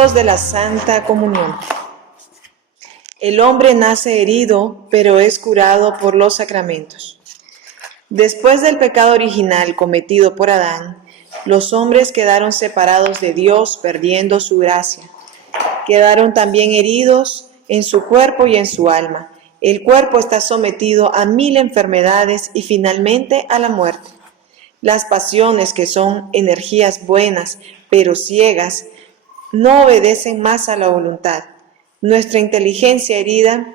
Frutos de la Santa Comunión. El hombre nace herido, pero es curado por los sacramentos. Después del pecado original cometido por Adán, los hombres quedaron separados de Dios, perdiendo su gracia. Quedaron también heridos en su cuerpo y en su alma. El cuerpo está sometido a 1000 enfermedades y finalmente a la muerte. Las pasiones, que son energías buenas, pero ciegas, no obedecen más a la voluntad. Nuestra inteligencia herida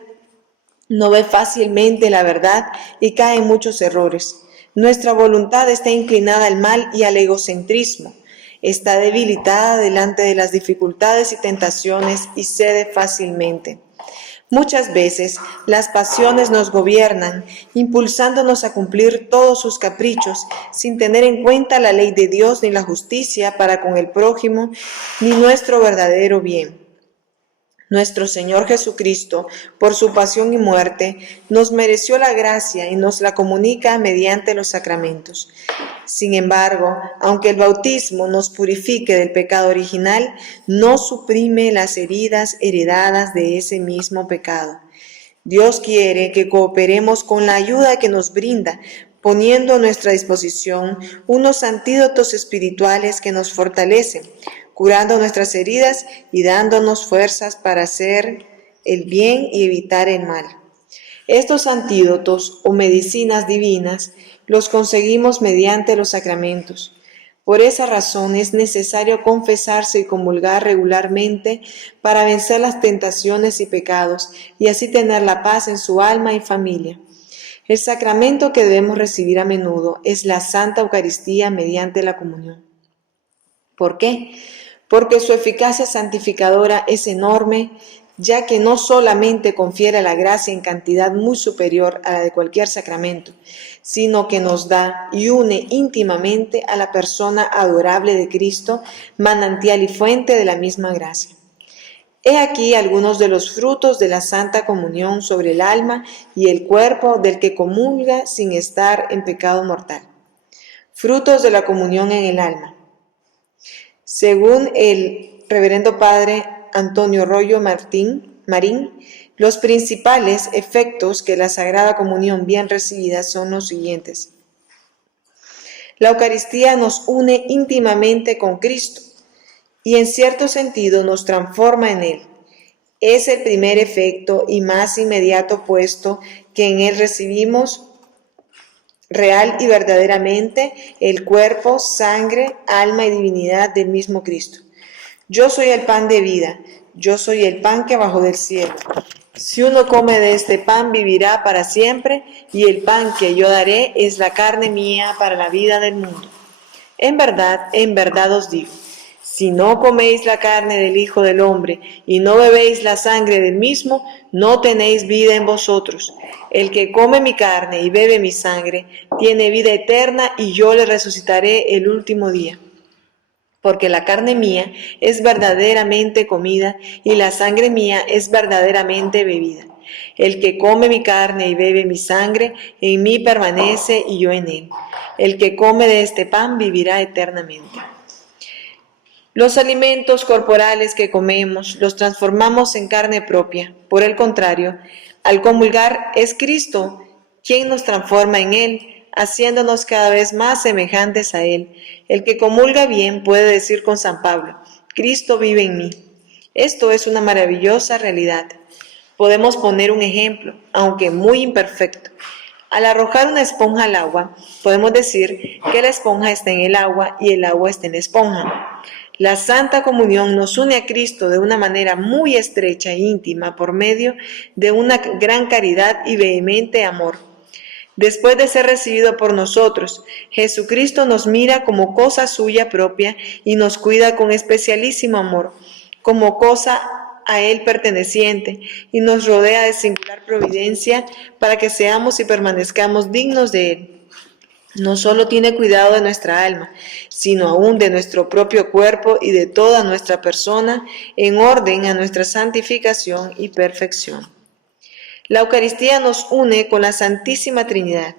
no ve fácilmente la verdad y cae en muchos errores. Nuestra voluntad está inclinada al mal y al egocentrismo. Está debilitada delante de las dificultades y tentaciones y cede fácilmente. Muchas veces las pasiones nos gobiernan, impulsándonos a cumplir todos sus caprichos, sin tener en cuenta la ley de Dios ni la justicia para con el prójimo, ni nuestro verdadero bien. Nuestro Señor Jesucristo, por su pasión y muerte, nos mereció la gracia y nos la comunica mediante los sacramentos. Sin embargo, aunque el bautismo nos purifique del pecado original, no suprime las heridas heredadas de ese mismo pecado. Dios quiere que cooperemos con la ayuda que nos brinda, poniendo a nuestra disposición unos antídotos espirituales que nos fortalecen, curando nuestras heridas y dándonos fuerzas para hacer el bien y evitar el mal. Estos antídotos o medicinas divinas los conseguimos mediante los sacramentos. Por esa razón es necesario confesarse y comulgar regularmente para vencer las tentaciones y pecados y así tener la paz en su alma y familia. El sacramento que debemos recibir a menudo es la Santa Eucaristía mediante la comunión. ¿Por qué? Porque su eficacia santificadora es enorme, ya que no solamente confiere la gracia en cantidad muy superior a la de cualquier sacramento, sino que nos da y une íntimamente a la persona adorable de Cristo, manantial y fuente de la misma gracia. He aquí algunos de los frutos de la Santa Comunión sobre el alma y el cuerpo del que comulga sin estar en pecado mortal. Frutos de la comunión en el alma. Según el Reverendo Padre Antonio Rollo Marín, los principales efectos que la Sagrada Comunión bien recibida son los siguientes. La Eucaristía nos une íntimamente con Cristo y en cierto sentido nos transforma en Él. Es el primer efecto y más inmediato, puesto que en Él recibimos real y verdaderamente el cuerpo, sangre, alma y divinidad del mismo Cristo. Yo soy el pan de vida, yo soy el pan que bajó del cielo. Si uno come de este pan, vivirá para siempre, y el pan que yo daré es la carne mía para la vida del mundo. En verdad os digo, si no coméis la carne del Hijo del Hombre y no bebéis la sangre del mismo, no tenéis vida en vosotros. El que come mi carne y bebe mi sangre tiene vida eterna y yo le resucitaré el último día. Porque la carne mía es verdaderamente comida y la sangre mía es verdaderamente bebida. El que come mi carne y bebe mi sangre, en mí permanece y yo en él. El que come de este pan vivirá eternamente. Los alimentos corporales que comemos los transformamos en carne propia. Por el contrario, al comulgar es Cristo quien nos transforma en Él, haciéndonos cada vez más semejantes a Él. El que comulga bien puede decir con San Pablo, Cristo vive en mí. Esto es una maravillosa realidad. Podemos poner un ejemplo, aunque muy imperfecto. Al arrojar una esponja al agua, podemos decir que la esponja está en el agua y el agua está en la esponja. La Santa Comunión nos une a Cristo de una manera muy estrecha e íntima por medio de una gran caridad y vehemente amor. Después de ser recibido por nosotros, Jesucristo nos mira como cosa suya propia y nos cuida con especialísimo amor, como cosa a Él perteneciente, y nos rodea de singular providencia para que seamos y permanezcamos dignos de Él. No solo tiene cuidado de nuestra alma, sino aún de nuestro propio cuerpo y de toda nuestra persona, en orden a nuestra santificación y perfección. La Eucaristía nos une con la Santísima Trinidad.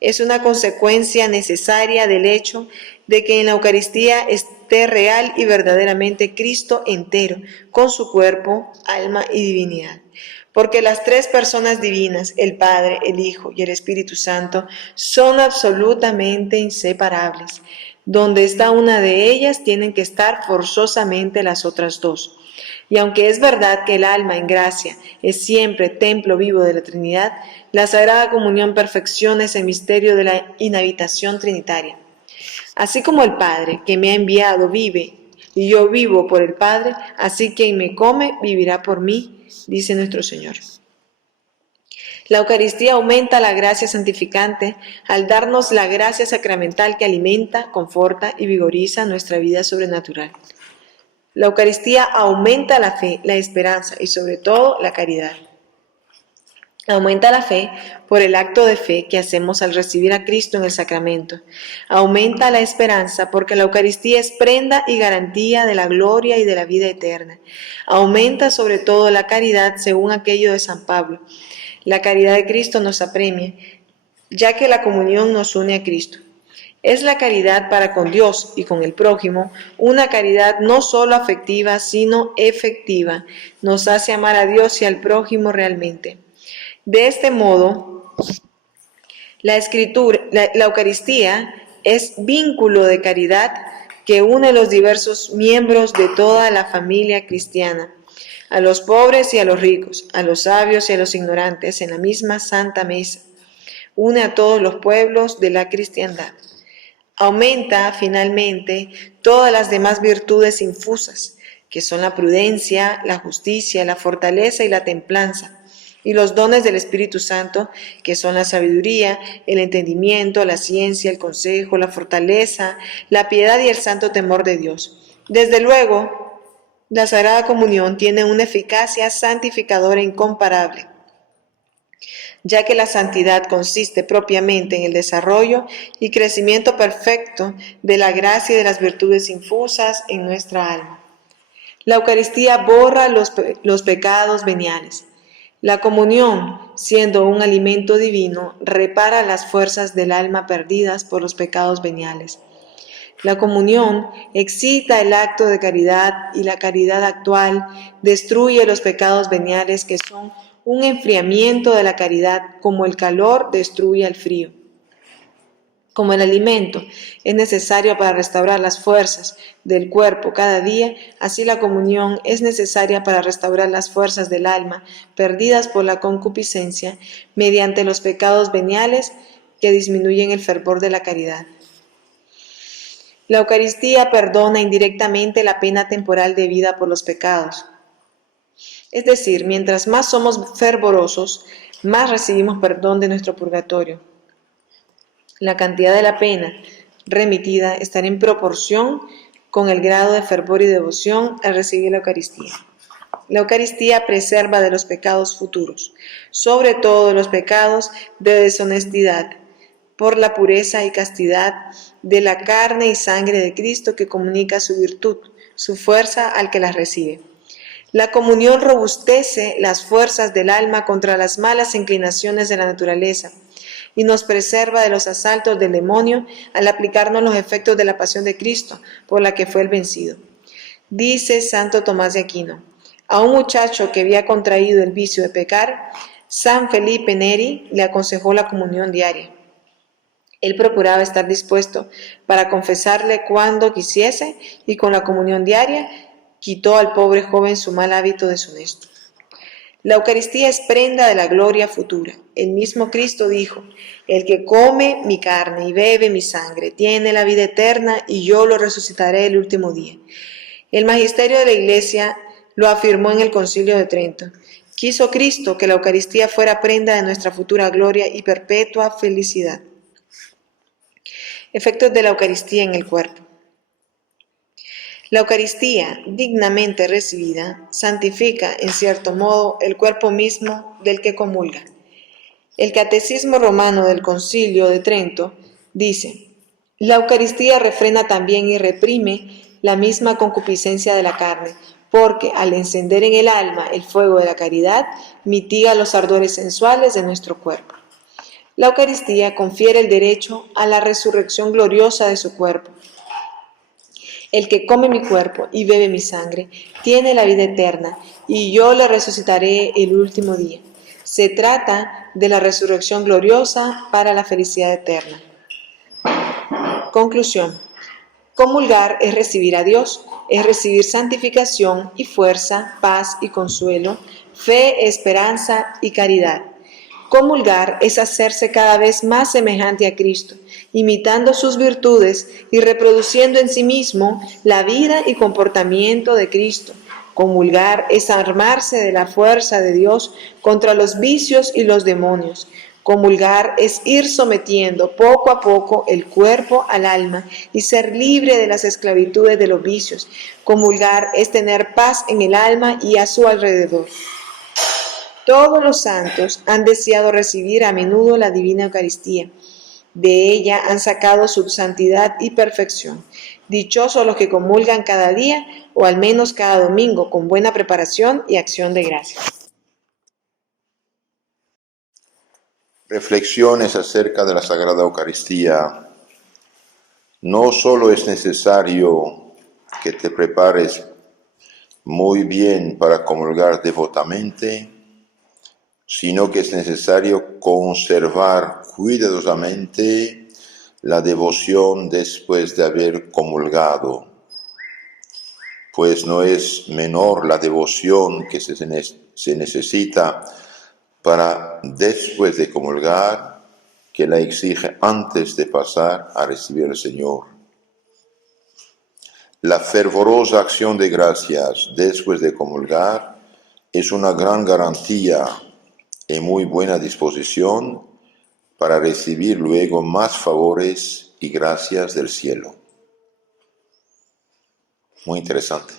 Es una consecuencia necesaria del hecho de que en la Eucaristía de real y verdaderamente Cristo entero, con su cuerpo, alma y divinidad. Porque las tres personas divinas, el Padre, el Hijo y el Espíritu Santo, son absolutamente inseparables. Donde está una de ellas, tienen que estar forzosamente las otras dos. Y aunque es verdad que el alma en gracia es siempre templo vivo de la Trinidad, la Sagrada Comunión perfecciona ese misterio de la inhabitación trinitaria. Así como el Padre que me ha enviado vive y yo vivo por el Padre, así quien me come vivirá por mí, dice nuestro Señor. La Eucaristía aumenta la gracia santificante al darnos la gracia sacramental que alimenta, conforta y vigoriza nuestra vida sobrenatural. La Eucaristía aumenta la fe, la esperanza y sobre todo la caridad. Aumenta la fe por el acto de fe que hacemos al recibir a Cristo en el sacramento. Aumenta la esperanza porque la Eucaristía es prenda y garantía de la gloria y de la vida eterna. Aumenta sobre todo la caridad según aquello de San Pablo. La caridad de Cristo nos apremia, ya que la comunión nos une a Cristo. Es la caridad para con Dios y con el prójimo, una caridad no solo afectiva, sino efectiva. Nos hace amar a Dios y al prójimo realmente. De este modo, la Eucaristía es vínculo de caridad que une los diversos miembros de toda la familia cristiana, a los pobres y a los ricos, a los sabios y a los ignorantes en la misma santa mesa. Une a todos los pueblos de la cristiandad. Aumenta, finalmente, todas las demás virtudes infusas, que son la prudencia, la justicia, la fortaleza y la templanza, y los dones del Espíritu Santo, que son la sabiduría, el entendimiento, la ciencia, el consejo, la fortaleza, la piedad y el santo temor de Dios. Desde luego, la Sagrada Comunión tiene una eficacia santificadora incomparable, ya que la santidad consiste propiamente en el desarrollo y crecimiento perfecto de la gracia y de las virtudes infusas en nuestra alma. La Eucaristía borra los pecados veniales. La comunión, siendo un alimento divino, repara las fuerzas del alma perdidas por los pecados veniales. La comunión excita el acto de caridad y la caridad actual destruye los pecados veniales que son un enfriamiento de la caridad, como el calor destruye el frío. Como el alimento es necesario para restaurar las fuerzas del cuerpo cada día, así la comunión es necesaria para restaurar las fuerzas del alma perdidas por la concupiscencia mediante los pecados veniales que disminuyen el fervor de la caridad. La Eucaristía perdona indirectamente la pena temporal debida por los pecados. Es decir, mientras más somos fervorosos, más recibimos perdón de nuestro purgatorio. La cantidad de la pena remitida estará en proporción con el grado de fervor y devoción al recibir la Eucaristía. La Eucaristía preserva de los pecados futuros, sobre todo de los pecados de deshonestidad, por la pureza y castidad de la carne y sangre de Cristo que comunica su virtud, su fuerza al que las recibe. La comunión robustece las fuerzas del alma contra las malas inclinaciones de la naturaleza y nos preserva de los asaltos del demonio al aplicarnos los efectos de la pasión de Cristo, por la que fue el vencido. Dice Santo Tomás de Aquino: a un muchacho que había contraído el vicio de pecar, San Felipe Neri le aconsejó la comunión diaria. Él procuraba estar dispuesto para confesarle cuando quisiese y con la comunión diaria quitó al pobre joven su mal hábito deshonesto. La Eucaristía es prenda de la gloria futura. El mismo Cristo dijo: el que come mi carne y bebe mi sangre tiene la vida eterna y yo lo resucitaré el último día. El magisterio de la Iglesia lo afirmó en el Concilio de Trento. Quiso Cristo que la Eucaristía fuera prenda de nuestra futura gloria y perpetua felicidad. Efectos de la Eucaristía en el cuerpo. La Eucaristía, dignamente recibida, santifica, en cierto modo, el cuerpo mismo del que comulga. El Catecismo Romano del Concilio de Trento dice: la Eucaristía refrena también y reprime la misma concupiscencia de la carne, porque al encender en el alma el fuego de la caridad, mitiga los ardores sensuales de nuestro cuerpo. La Eucaristía confiere el derecho a la resurrección gloriosa de su cuerpo. El que come mi cuerpo y bebe mi sangre tiene la vida eterna, y yo le resucitaré el último día. Se trata de la resurrección gloriosa para la felicidad eterna. Conclusión. Comulgar es recibir a Dios, es recibir santificación y fuerza, paz y consuelo, fe, esperanza y caridad. Comulgar es hacerse cada vez más semejante a Cristo, imitando sus virtudes y reproduciendo en sí mismo la vida y comportamiento de Cristo. Comulgar es armarse de la fuerza de Dios contra los vicios y los demonios. Comulgar es ir sometiendo poco a poco el cuerpo al alma y ser libre de las esclavitudes de los vicios. Comulgar es tener paz en el alma y a su alrededor. Todos los santos han deseado recibir a menudo la divina Eucaristía. De ella han sacado su santidad y perfección. Dichosos los que comulgan cada día o al menos cada domingo con buena preparación y acción de gracias. Reflexiones acerca de la Sagrada Eucaristía. No solo es necesario que te prepares muy bien para comulgar devotamente, sino que es necesario conservar cuidadosamente la devoción después de haber comulgado, pues no es menor la devoción que se necesita para después de comulgar que la exige antes de pasar a recibir al Señor. La fervorosa acción de gracias después de comulgar es una gran garantía y muy buena disposición para recibir luego más favores y gracias del cielo. Muy interesante.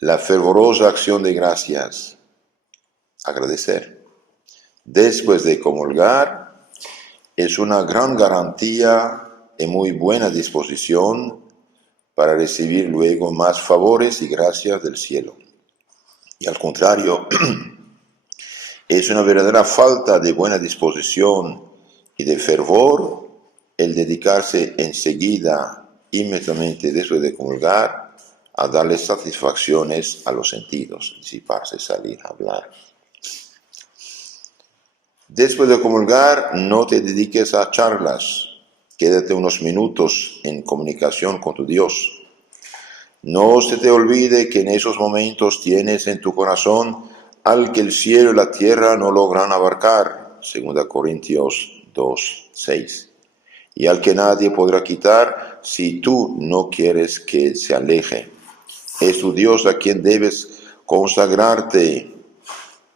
La fervorosa acción de gracias, agradecer, después de comulgar, es una gran garantía y muy buena disposición para recibir luego más favores y gracias del cielo. Y al contrario, es una verdadera falta de buena disposición y de fervor el dedicarse enseguida, inmediatamente después de comulgar, a darle satisfacciones a los sentidos, disiparse, salir, hablar. Después de comulgar, no te dediques a charlas, quédate unos minutos en comunicación con tu Dios. No se te olvide que en esos momentos tienes en tu corazón al que el cielo y la tierra no logran abarcar, 2 Corintios 2:6, y al que nadie podrá quitar si tú no quieres que se aleje. Es tu Dios a quien debes consagrarte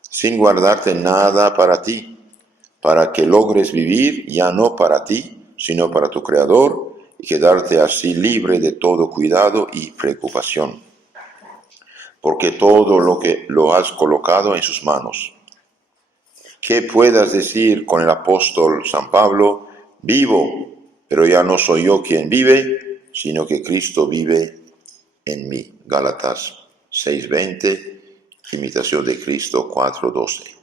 sin guardarte nada para ti, para que logres vivir ya no para ti, sino para tu Creador, y quedarte así libre de todo cuidado y preocupación, porque todo lo has colocado en sus manos. ¿Qué puedas decir con el apóstol San Pablo? Vivo, pero ya no soy yo quien vive, sino que Cristo vive en mí. Gálatas 6:20, imitación de Cristo 4:12.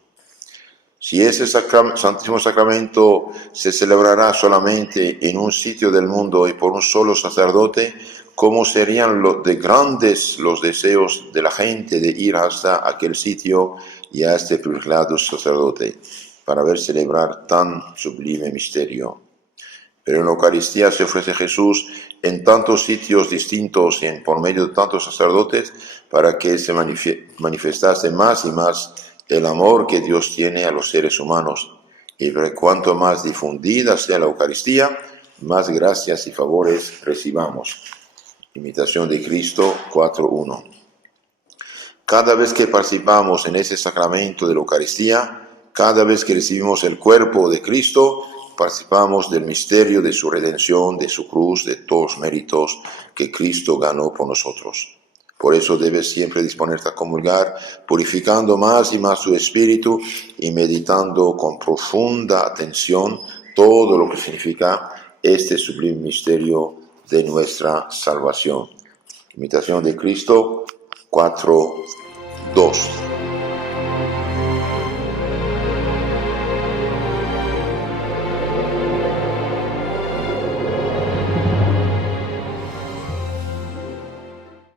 Si ese Santísimo Sacramento se celebrará solamente en un sitio del mundo y por un solo sacerdote, ¿cómo serían de grandes los deseos de la gente de ir hasta aquel sitio y a este privilegiado sacerdote para ver celebrar tan sublime misterio? Pero en la Eucaristía se ofrece Jesús en tantos sitios distintos y por medio de tantos sacerdotes para que se manifestase más y más el amor que Dios tiene a los seres humanos. Y cuanto más difundida sea la Eucaristía, más gracias y favores recibamos. Imitación de Cristo 4:1. Cada vez que participamos en ese sacramento de la Eucaristía, cada vez que recibimos el cuerpo de Cristo, participamos del misterio de su redención, de su cruz, de todos los méritos que Cristo ganó por nosotros. Por eso debes siempre disponerte a comulgar, purificando más y más tu espíritu y meditando con profunda atención todo lo que significa este sublime misterio de nuestra salvación. Imitación de Cristo 4:2.